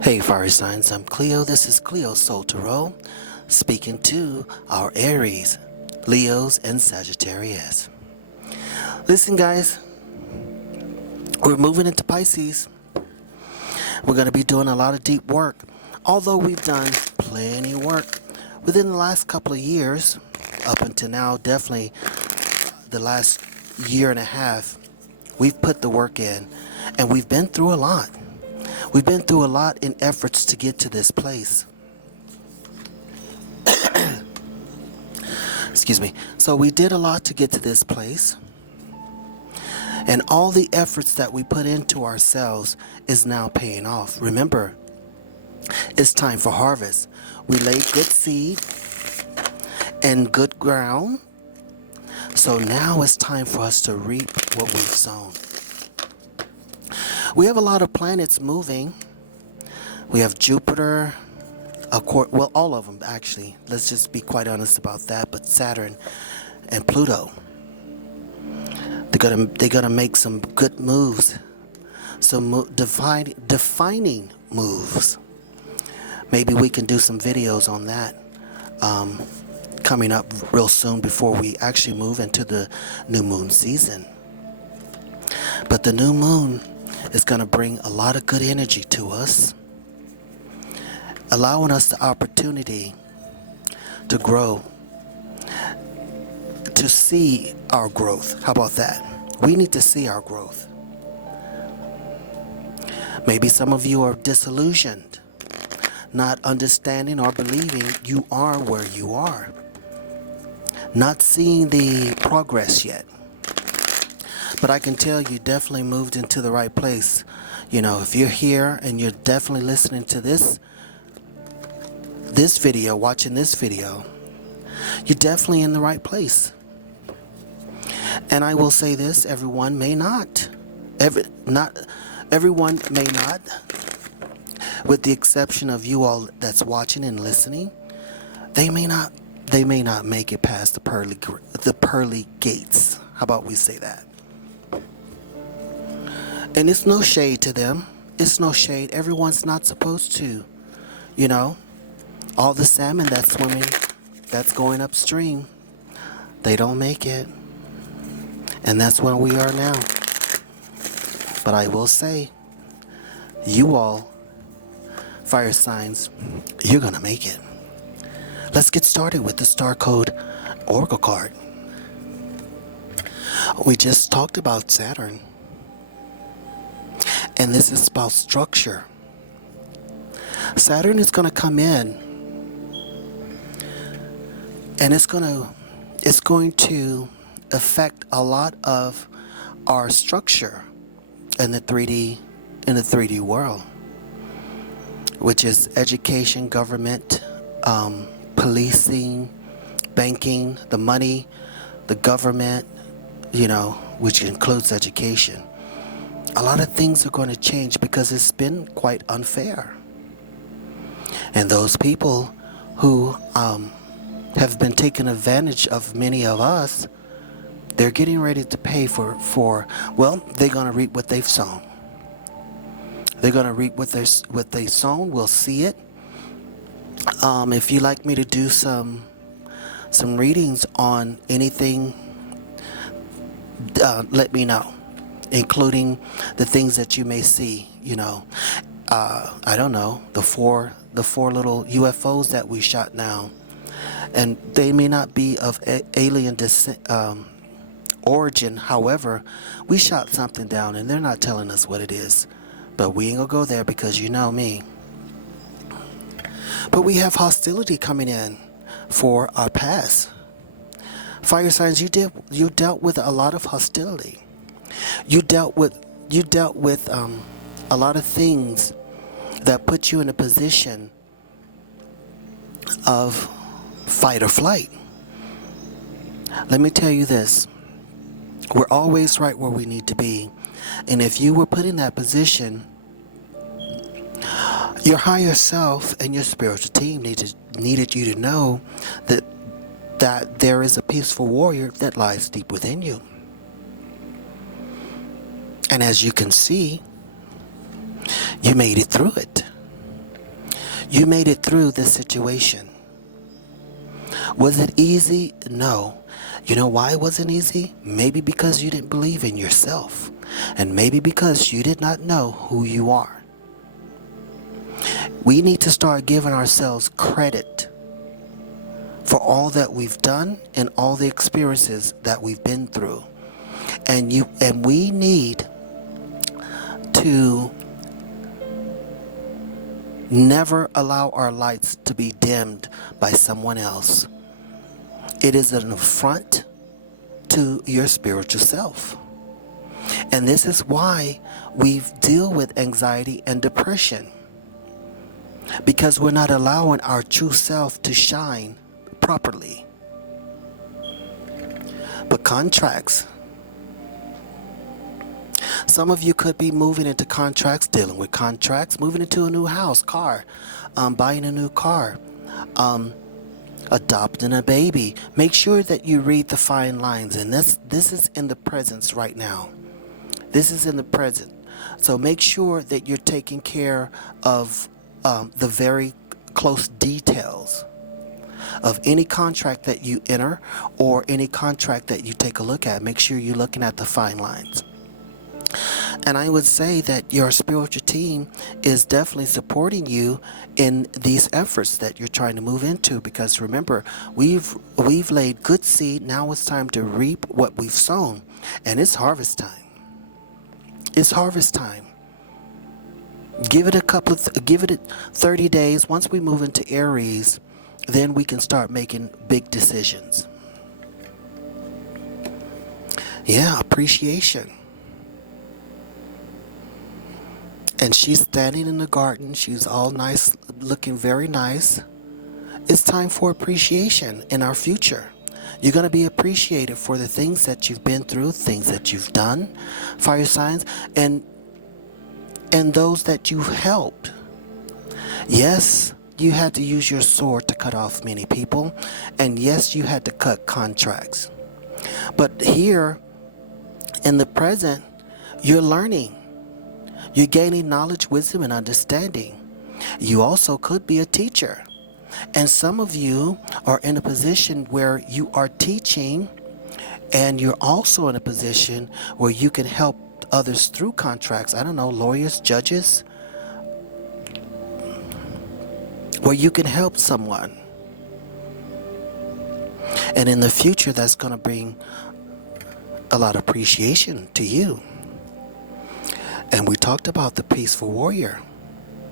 Hey fire signs, I'm Cleo. This is CleoSoulTarot speaking to our Aries, Leos, and Sagittarius. Listen guys, we're moving into Pisces. We're going to be doing a lot of deep work. Although we've done plenty of work within the last couple of years, up until now, definitely the last year and a half, we've put the work in and we've been through a lot. We've been through a lot in efforts to get to this place. Excuse me. So we did a lot to get to this place. And all the efforts that we put into ourselves is now paying off. Remember, it's time for harvest. We laid good seed and good ground. So now it's time for us to reap what we've sown. We have a lot of planets moving. We have Jupiter, well, all of them actually. Let's just be quite honest about that. But Saturn and Pluto, they're gonna make some good moves, some defining moves. Maybe we can do some videos on that coming up real soon before we actually move into the new moon season. But the new moon is going to bring a lot of good energy to us, allowing us the opportunity to grow, to see our growth. How about that? We need to see our growth. Maybe some of you are disillusioned, not understanding or believing you are where you are, not seeing the progress yet. But I can tell you definitely moved into the right place. You know, if you're here and you're definitely listening to this video, watching this video, you're definitely in the right place. And I will say this, everyone may not. Everyone may not, with the exception of you all that's watching and listening. They may not make it past the pearly gates. How about we say that? And it's no shade to them. It's no shade. Everyone's not supposed to. You know, all the salmon that's swimming, that's going upstream, they don't make it. And that's where we are now. But I will say, you all, fire signs, you're going to make it. Let's get started with the Star Code Oracle card. We just talked about Saturn. And this is about structure. Saturn is going to come in and it's going to affect a lot of our structure in the 3D world, which is education, government, policing, banking, the money, the government, you know, which includes education. A lot of things are going to change because it's been quite unfair. And those people who have been taking advantage of many of us, they're getting ready to pay for well, they're going to reap what they've sown. They're going to reap what they've sown. We'll see it. If you'd like me to do some readings on anything, let me know, including the things that you may see. You know, I don't know, the four little UFOs that we shot down, and they may not be of alien origin. However, we shot something down and they're not telling us what it is, but we ain't gonna go there because you know me. But we have hostility coming in for our past. Fire signs, you dealt with a lot of hostility. You dealt with a lot of things that put you in a position of fight or flight. Let me tell you this. We're always right where we need to be. And if you were put in that position, your higher self and your spiritual team needed you to know that there is a peaceful warrior that lies deep within you. And as you can see, you made it through it. You made it through this situation. Was it easy? No. You know why it wasn't easy? Maybe because you didn't believe in yourself. And maybe because you did not know who you are. We need to start giving ourselves credit for all that we've done and all the experiences that we've been through. And we need to never allow our lights to be dimmed by someone else. It is an affront to your spiritual self. And this is why we deal with anxiety and depression. Because we're not allowing our true self to shine properly. But contracts. Some of you could be moving into contracts, dealing with contracts, moving into a new house, car, buying a new car, adopting a baby. Make sure that you read the fine lines. And this is in the presence right now. This is in the present. So make sure that you're taking care of the very close details of any contract that you enter or any contract that you take a look at. Make sure you're looking at the fine lines. And I would say that your spiritual team is definitely supporting you in these efforts that you're trying to move into, because remember, we've laid good seed. Now it's time to reap what we've sown, and it's harvest time. It's harvest time. Give it 30 days. Once we move into Aries, then we can start making big decisions. Yeah, appreciation. And she's standing in the garden. She's all nice, looking very nice. It's time for appreciation in our future. You're going to be appreciated for the things that you've been through, things that you've done, fire signs, and those that you've helped. Yes, you had to use your sword to cut off many people. And yes, you had to cut contracts. But here, in the present, you're learning. You're gaining knowledge, wisdom, and understanding. You also could be a teacher. And some of you are in a position where you are teaching, and you're also in a position where you can help others through contracts. I don't know, lawyers, judges, where you can help someone. And in the future, that's going to bring a lot of appreciation to you. And we talked about the peaceful warrior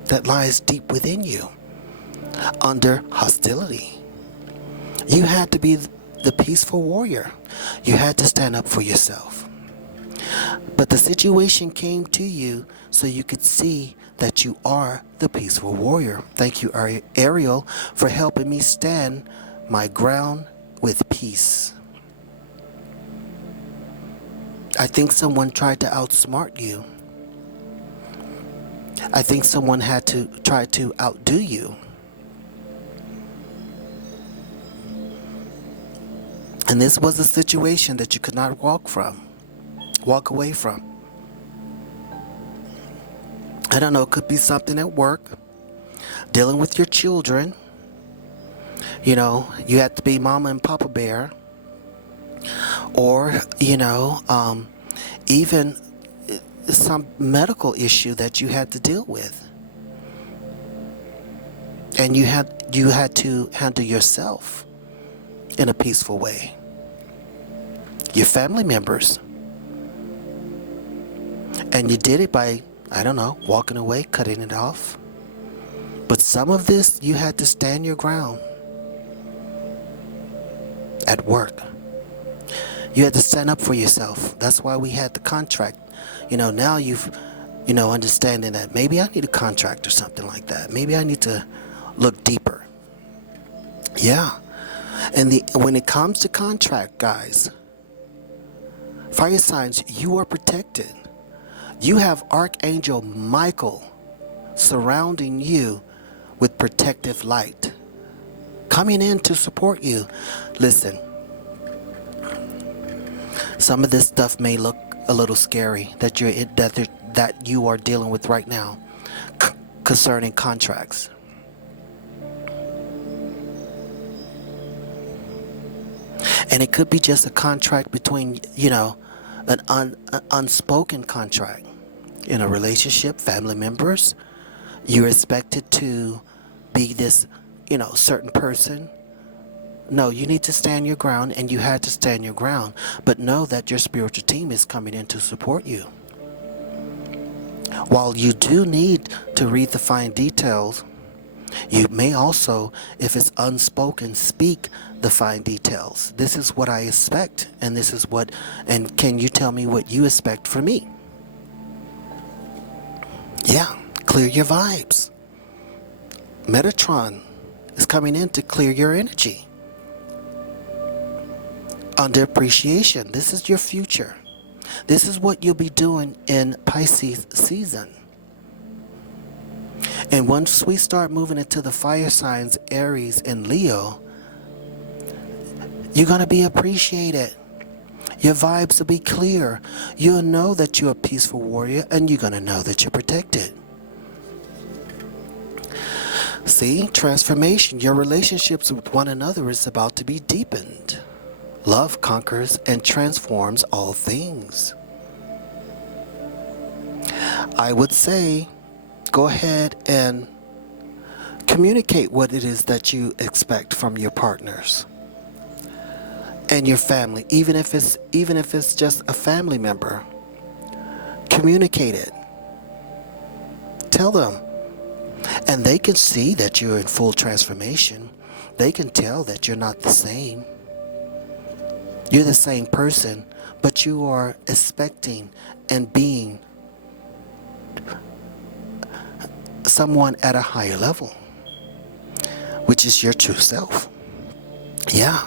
that lies deep within you under hostility. You had to be the peaceful warrior. You had to stand up for yourself. But the situation came to you so you could see that you are the peaceful warrior. Thank you, Ariel, for helping me stand my ground with peace. I think someone tried to outsmart you. I think someone had to try to outdo you. And this was a situation that you could not walk away from. I don't know, it could be something at work, dealing with your children. You know, you have to be mama and papa bear. Or, even some medical issue that you had to deal with. And you had to handle yourself in a peaceful way. Your family members. And you did it by, I don't know, walking away, cutting it off. But some of this, you had to stand your ground at work. You had to stand up for yourself. That's why we had the contract. Now you've, understanding that maybe I need a contract or something like that. Maybe I need to look deeper. Yeah. And when it comes to contract, guys, fire signs, you are protected. You have Archangel Michael surrounding you with protective light, coming in to support you. Listen, some of this stuff may look a little scary that you are dealing with right now concerning contracts. And it could be just a contract between, an unspoken contract in a relationship, family members. You're expected to be this, certain person. No, you need to stand your ground, and you had to stand your ground. But know that your spiritual team is coming in to support you. While you do need to read the fine details, you may also, if it's unspoken, speak the fine details. This is what I expect, and this is what, and can you tell me what you expect from me? Yeah, clear your vibes. Metatron is coming in to clear your energy. Under appreciation, this is your future. This is what you'll be doing in Pisces season. And once we start moving into the fire signs, Aries and Leo, you're going to be appreciated. Your vibes will be clear. You'll know that you're a peaceful warrior, and you're going to know that you're protected. See, transformation. Your relationships with one another is about to be deepened. Love conquers and transforms all things. I would say, go ahead and communicate what it is that you expect from your partners and your family. Even if it's just a family member, communicate it. Tell them. And they can see that you're in full transformation. They can tell that you're not the same. You're the same person, but you are expecting and being someone at a higher level, which is your true self. Yeah,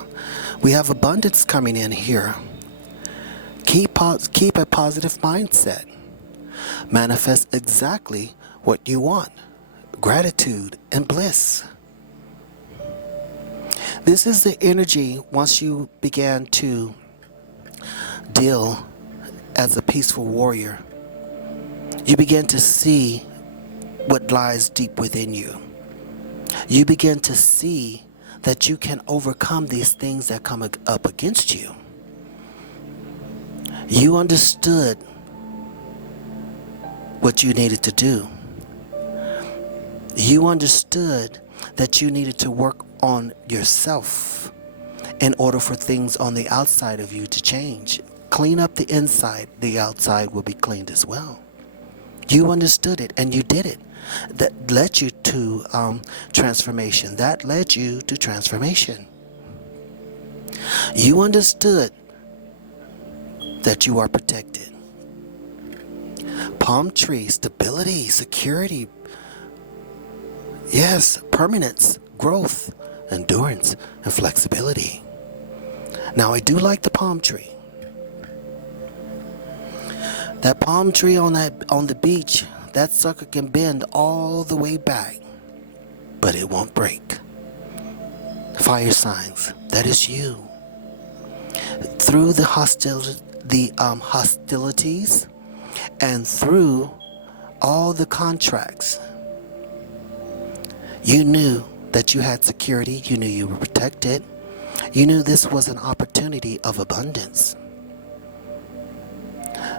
we have abundance coming in here. Keep a positive mindset. Manifest exactly what you want. Gratitude and bliss. This is the energy once you began to deal as a peaceful warrior. You begin to see what lies deep within you. You begin to see that you can overcome these things that come up against you. You understood what you needed to do. You understood that you needed to work on yourself in order for things on the outside of you to change. Clean up the inside, the outside will be cleaned as well. You understood it and you did it. That led you to transformation. That led you to transformation. You understood that you are protected. Palm tree, stability, security. Yes, permanence, growth, endurance, and flexibility. Now, I do like the palm tree. That palm tree on the beach, that sucker can bend all the way back, but it won't break. Fire signs, that is you. Through the hostilities and through all the contracts, you knew that you had security. You knew you were protected. You knew this was an opportunity of abundance.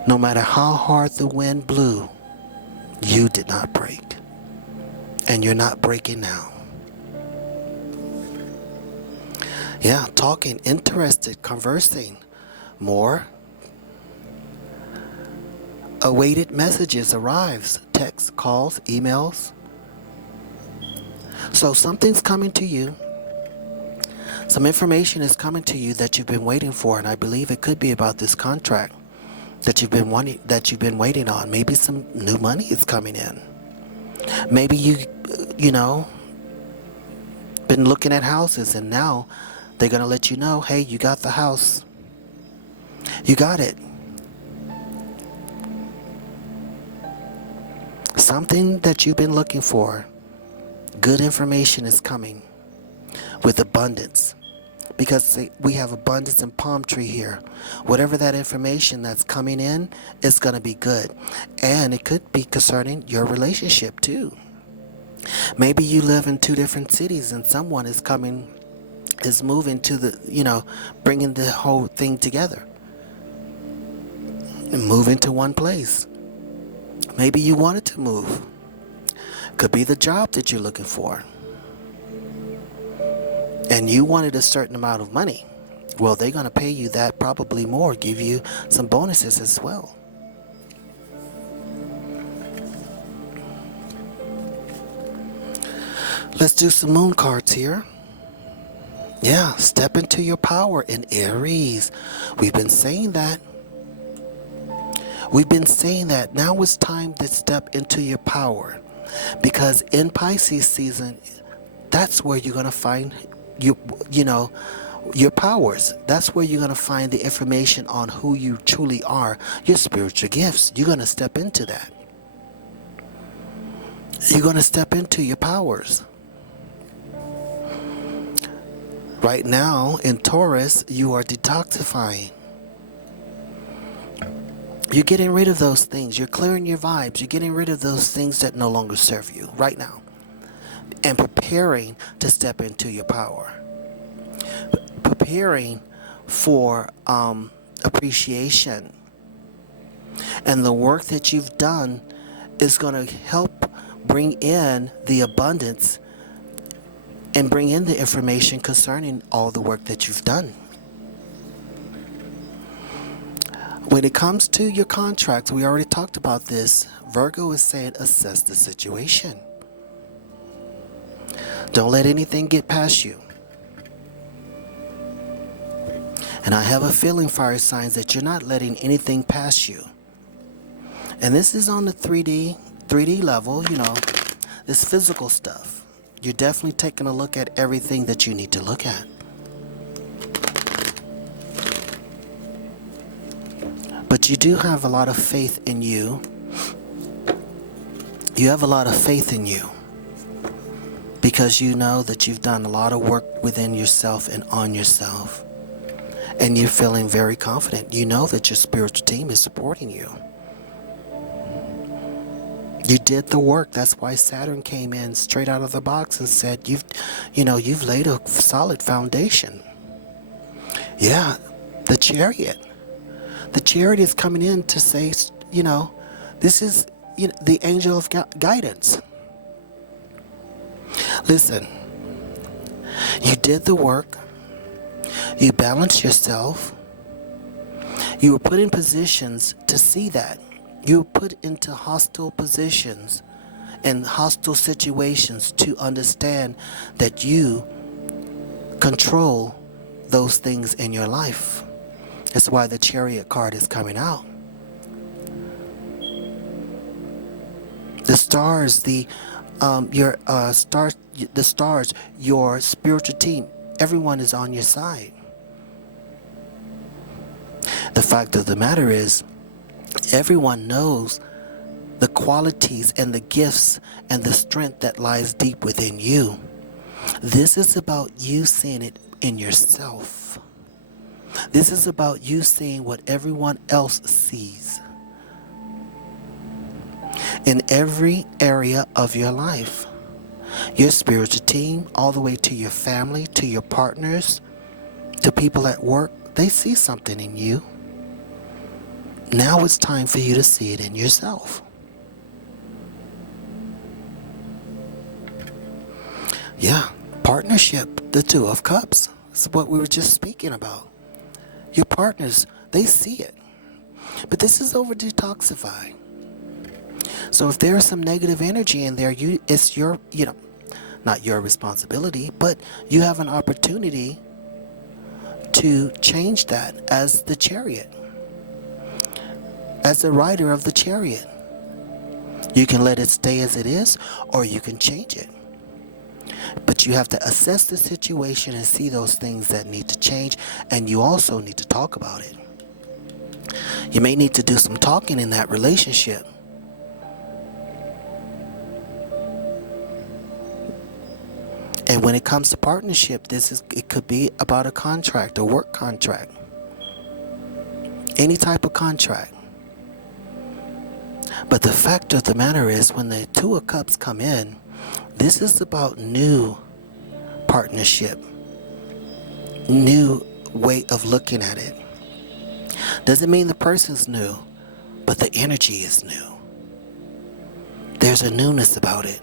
No matter how hard the wind blew, you did not break. And you're not breaking now. Yeah, talking, interested, conversing. More. Awaited messages arrives. Texts, calls, emails. So something's coming to you. Some information is coming to you that you've been waiting for, and I believe it could be about this contract that you've been waiting on. Maybe some new money is coming in. Maybe you know, been looking at houses, and now they're gonna let you know, hey, you got the house. You got it. Something that you've been looking for. Good information is coming with abundance, because we have abundance in palm tree here. Whatever that information that's coming in is going to be good, and it could be concerning your relationship too. Maybe you live in two different cities and someone is coming is moving to the, bringing the whole thing together and moving to one place. Maybe you wanted to move. Could be the job that you're looking for. And you wanted a certain amount of money. Well, they're going to pay you that, probably more, give you some bonuses as well. Let's do some moon cards here. Yeah, step into your power in Aries. We've been saying that. We've been saying that. Now it's time to step into your power. Because in Pisces season, that's where you're going to find your powers. That's where you're going to find the information on who you truly are, your spiritual gifts. You're going to step into that. You're going to step into your powers. Right now, in Taurus, you are detoxifying. You're getting rid of those things. You're clearing your vibes. You're getting rid of those things that no longer serve you right now. And preparing to step into your power. Preparing for appreciation. And the work that you've done is going to help bring in the abundance and bring in the information concerning all the work that you've done. When it comes to your contracts, we already talked about this. Virgo is saying assess the situation. Don't let anything get past you. And I have a feeling, fire signs, that you're not letting anything pass you. And this is on the 3D level, this physical stuff. You're definitely taking a look at everything that you need to look at. But you do have a lot of faith in you. You have a lot of faith in you. Because you know that you've done a lot of work within yourself and on yourself. And you're feeling very confident. You know that your spiritual team is supporting you. You did the work. That's why Saturn came in straight out of the box and said, you've laid a solid foundation. Yeah, the Chariot. The Chariot is coming in to say, this is the angel of guidance. Listen, you did the work. You balanced yourself. You were put in positions to see that. You were put into hostile positions and hostile situations to understand that you control those things in your life. That's why the Chariot card is coming out. The stars, the stars, your spiritual team, everyone is on your side. The fact of the matter is, everyone knows the qualities and the gifts and the strength that lies deep within you. This is about you seeing it in yourself. This is about you seeing what everyone else sees. In every area of your life. Your spiritual team, all the way to your family, to your partners, to people at work, they see something in you. Now it's time for you to see it in yourself. Yeah, partnership, the Two of Cups. That's what we were just speaking about. Your partners, they see it. But this is over detoxify. So if there's some negative energy in there, it's your, not your responsibility, but you have an opportunity to change that as the Chariot. As the rider of the Chariot. You can let it stay as it is, or you can change it. But you have to assess the situation and see those things that need to change, and you also need to talk about it. You may need to do some talking in that relationship. And when it comes to partnership, it could be about a contract, a work contract. Any type of contract. But the fact of the matter is, when the Two of Cups come in, this is about new partnership. new way of looking at it. Doesn't mean the person's new, but the energy is new. There's a newness about it.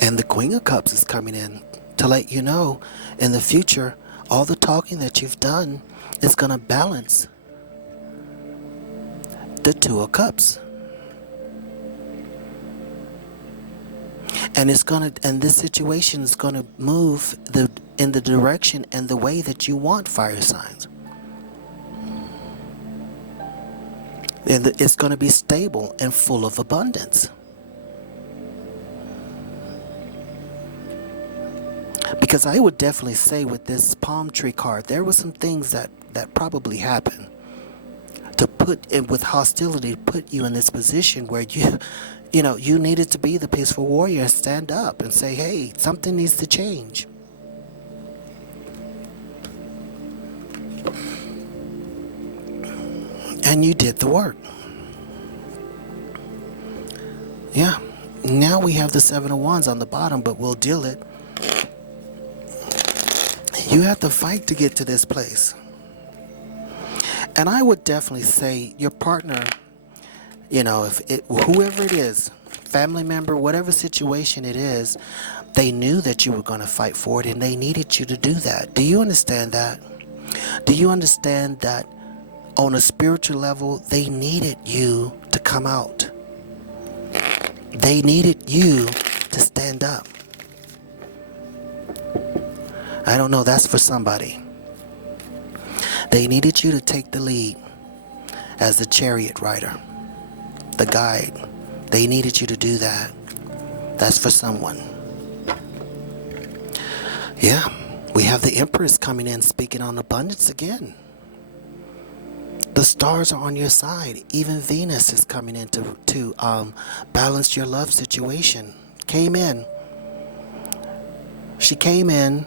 And the Queen of Cups is coming in to let you know in the future, all the talking that you've done is going to balance the Two of Cups. And this situation is gonna move in the direction and the way that you want, fire signs. And it's gonna be stable and full of abundance. Because I would definitely say with this palm tree card, there were some things that probably happened to put in with hostility, to put you in this position where you needed to be the peaceful warrior and stand up and say, hey, something needs to change. And you did the work. Yeah. Now we have the Seven of Wands on the bottom, but we'll deal it. You have to fight to get to this place. And I would definitely say your partner, whoever it is, family member, whatever situation it is, they knew that you were going to fight for it and they needed you to do that. Do you understand that? Do you understand that on a spiritual level, they needed you to come out? They needed you to stand up. I don't know, that's for somebody. They needed you to take the lead as the chariot rider, the guide. They needed you to do that. That's for someone. Yeah, we have the Empress coming in speaking on abundance again. The stars are on your side. Even Venus is coming in to balance your love situation. She came in.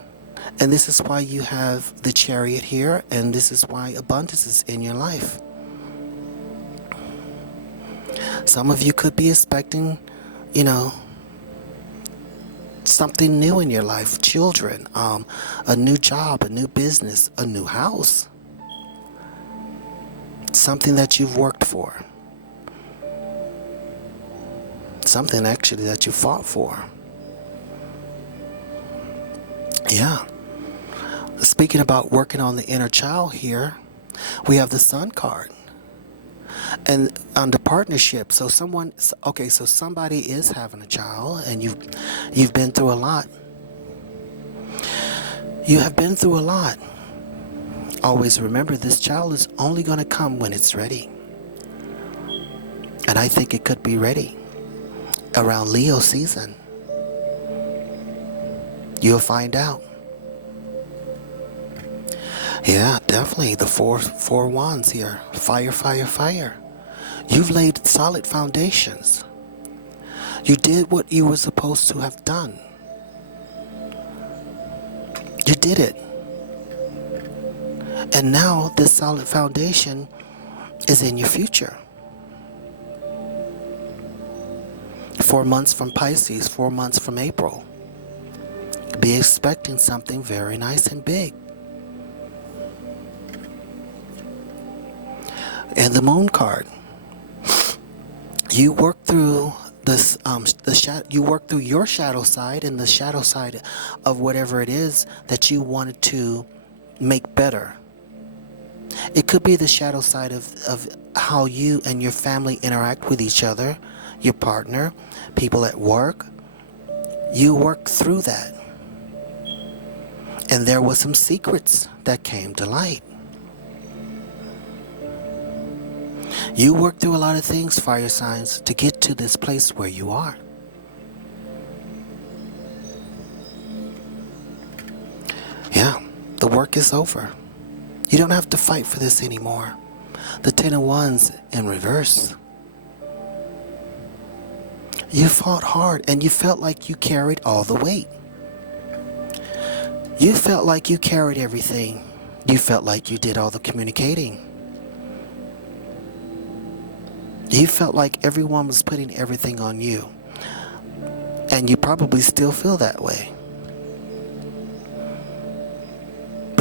And this is why you have the Chariot here, and this is why abundance is in your life. Some of you could be expecting, something new in your life. Children, a new job, a new business, a new house. Something that you've worked for. Something actually that you fought for. Yeah. Speaking about working on the inner child here, we have the Sun card. And under partnership, so somebody is having a child and you've been through a lot. You have been through a lot. Always remember, this child is only going to come when it's ready. And I think it could be ready around Leo season. You'll find out. Yeah, definitely. The four wands here. Fire, fire, fire. You've laid solid foundations. You did what you were supposed to have done. You did it. And now this solid foundation is in your future. 4 months from Pisces, 4 months from April. Be expecting something very nice and big. And the Moon card. You work through this, you work through your shadow side and the shadow side of whatever it is that you wanted to make better. It could be the shadow side of how you and your family interact with each other, your partner, people at work. You work through that. And there were some secrets that came to light. You work through a lot of things, fire signs, to get to this place where you are. Yeah, the work is over. You don't have to fight for this anymore. The Ten of Wands in reverse. You fought hard and you felt like you carried all the weight. You felt like you carried everything. You felt like you did all the communicating. You felt like everyone was putting everything on you. And you probably still feel that way.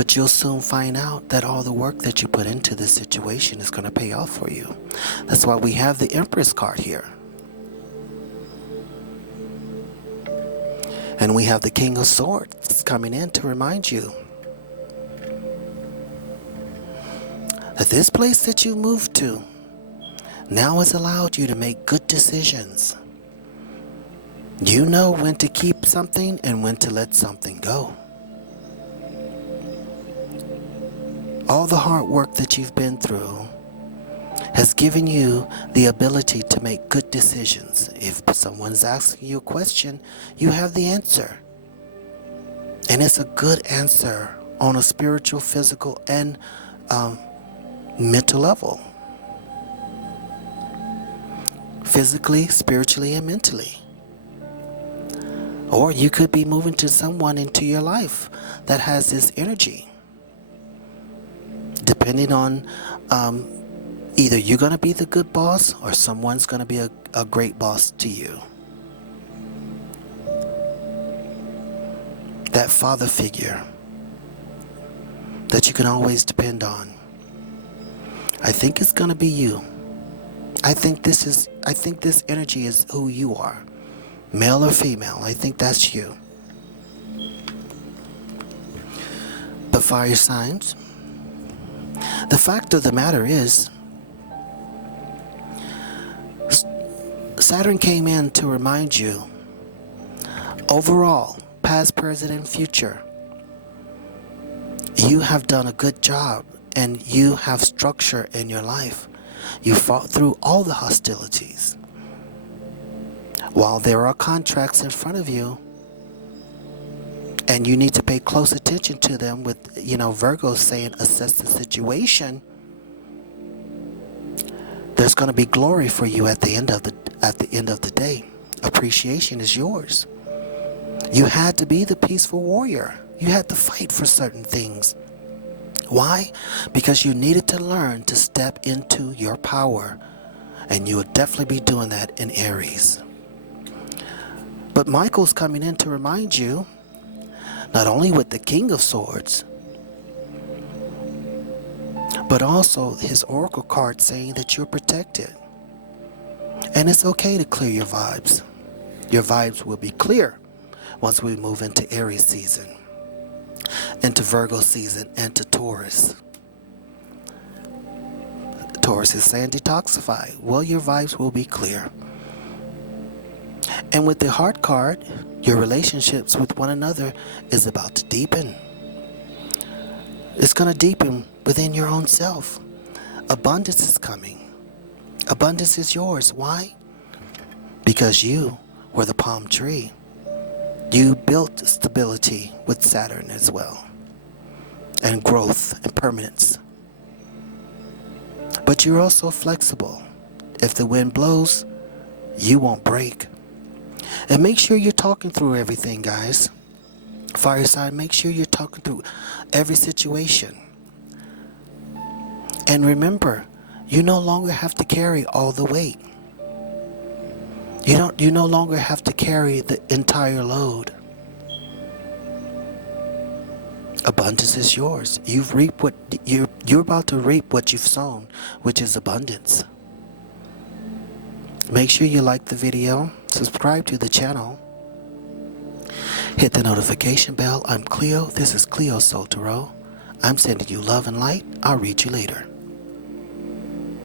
But you'll soon find out that all the work that you put into this situation is going to pay off for you. That's why we have the Empress card here. And we have the King of Swords coming in to remind you that this place that you moved to now has allowed you to make good decisions. You know when to keep something and when to let something go. All the hard work that you've been through has given you the ability to make good decisions. If someone's asking you a question, you have the answer. And it's a good answer on a spiritual, physical, and mental level. Physically, spiritually, and mentally. Or you could be moving to someone into your life that has this energy. Depending on either you're going to be the good boss or someone's going to be a great boss to you. That father figure that you can always depend on. I think it's going to be you. I think this energy is who you are. Male or female, I think that's you. But fire signs, the fact of the matter is, Saturn came in to remind you, overall, past, present, and future, you have done a good job and you have structure in your life. You fought through all the hostilities. While there are contracts in front of you, and you need to pay close attention to them with, Virgo saying assess the situation, there's going to be glory for you at the end of the day. Appreciation is yours. You had to be the peaceful warrior. You had to fight for certain things. Why? Because you needed to learn to step into your power. And you would definitely be doing that in Aries. But Michael's coming in to remind you, not only with the King of Swords, but also his Oracle card saying that you're protected. And it's okay to clear your vibes. Your vibes will be clear once we move into Aries season, into Virgo season, and to Taurus. Taurus is saying detoxify. Well, your vibes will be clear. And with the Heart card, your relationships with one another is about to deepen. It's going to deepen within your own self. Abundance is coming. Abundance is yours. Why? Because you were the palm tree. You built stability with Saturn as well. And growth and permanence. But you're also flexible. If the wind blows, you won't break. And make sure you're talking through everything, guys. Fire sign, make sure you're talking through every situation. And remember, you no longer have to carry all the weight. You no longer have to carry the entire load. Abundance is yours. You're about to reap what you've sown, which is abundance. Make sure you like the video, subscribe to the channel, hit the notification bell. I'm Cleo. This is CleoSoulTarot. I'm sending you love and light. I'll read you later.